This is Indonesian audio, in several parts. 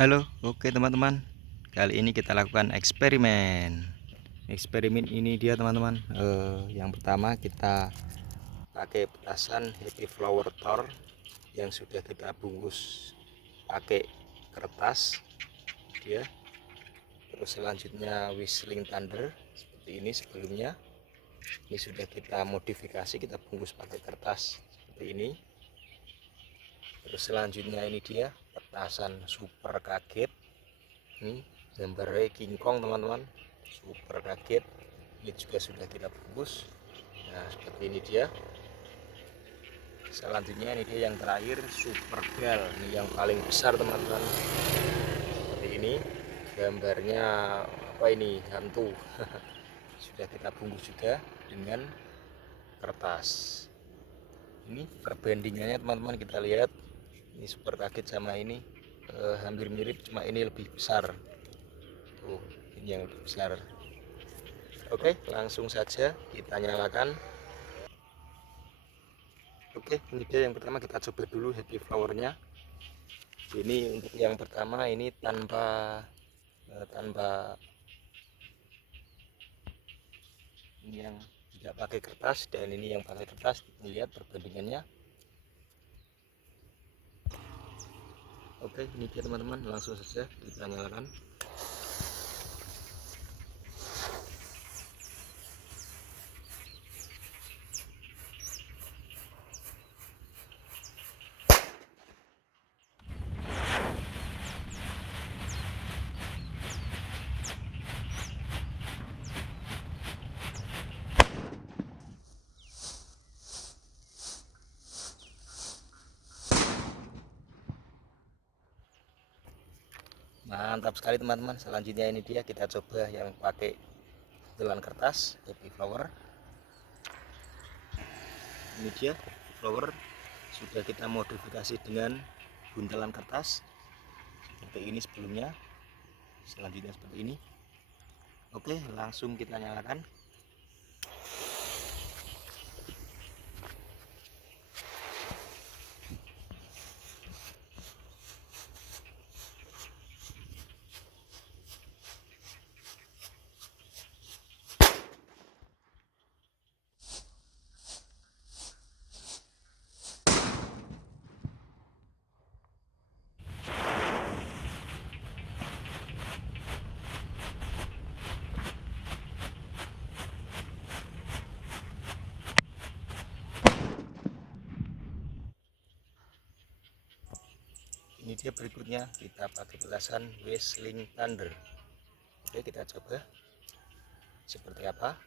Halo, oke teman-teman. Kali ini kita lakukan eksperimen. Eksperimen ini dia teman-teman. Yang pertama kita pakai petasan Happy Flower Tor yang sudah kita bungkus pakai kertas. Dia. Terus selanjutnya Whistling Thunder seperti ini sebelumnya. Ini sudah kita modifikasi, kita bungkus pakai kertas seperti ini. Terus selanjutnya ini dia petasan super kaget. Ini gambarnya King Kong teman-teman, super kaget. Ini juga sudah kita bungkus. Nah seperti ini dia. Selanjutnya ini dia yang terakhir super gal, ini yang paling besar teman-teman. Seperti ini gambarnya, apa ini, hantu. Sudah kita bungkus juga dengan kertas. Ini perbandingannya teman-teman, kita lihat. Ini super kaget sama ini hampir mirip, cuma ini lebih besar. Tuh, ini yang lebih besar. Oke, langsung saja kita nyalakan. Oke, ini dia yang pertama, kita coba dulu Happy Flower-nya. Ini untuk yang pertama ini tanpa ini yang tidak pakai kertas, dan ini yang pakai kertas. Lihat perbandingannya. Oke, ini dia teman-teman, langsung saja kita nyalakan. Mantap sekali teman-teman. Selanjutnya ini dia, kita coba yang pakai buntelan kertas Happy Flower. Ini dia Happy Flower, sudah kita modifikasi dengan buntelan kertas seperti ini sebelumnya. Selanjutnya seperti ini. Oke, langsung kita nyalakan. Ini dia berikutnya, kita pakai petasan Whistling Thunder. Oke, kita coba seperti apa.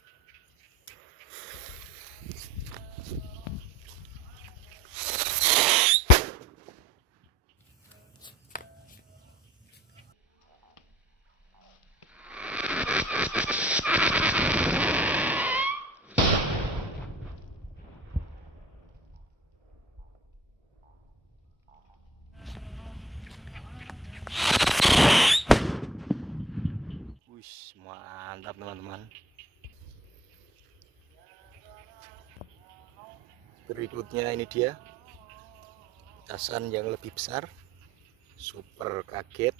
Mantap teman-teman. Berikutnya ini dia petasan yang lebih besar, super kaget,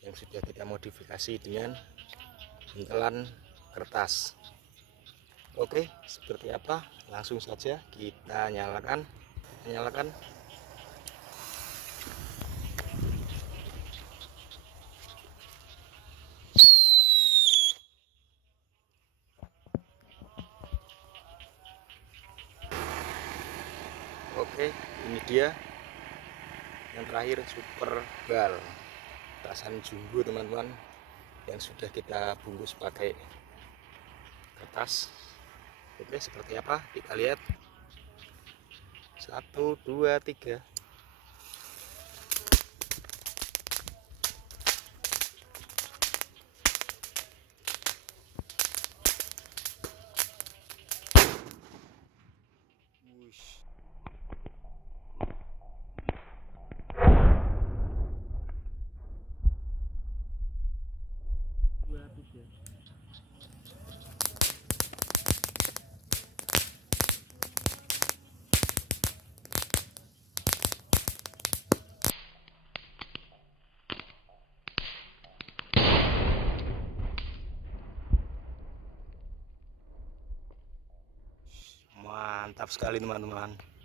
yang sudah kita modifikasi dengan buntelan kertas. Oke, seperti apa? Langsung saja kita nyalakan. Oke, ini dia yang terakhir super bal, petasan jumbo teman-teman, yang sudah kita bungkus pakai kertas. Oke, seperti apa? Kita lihat. 1, 2, 3. mantap sekali teman-teman.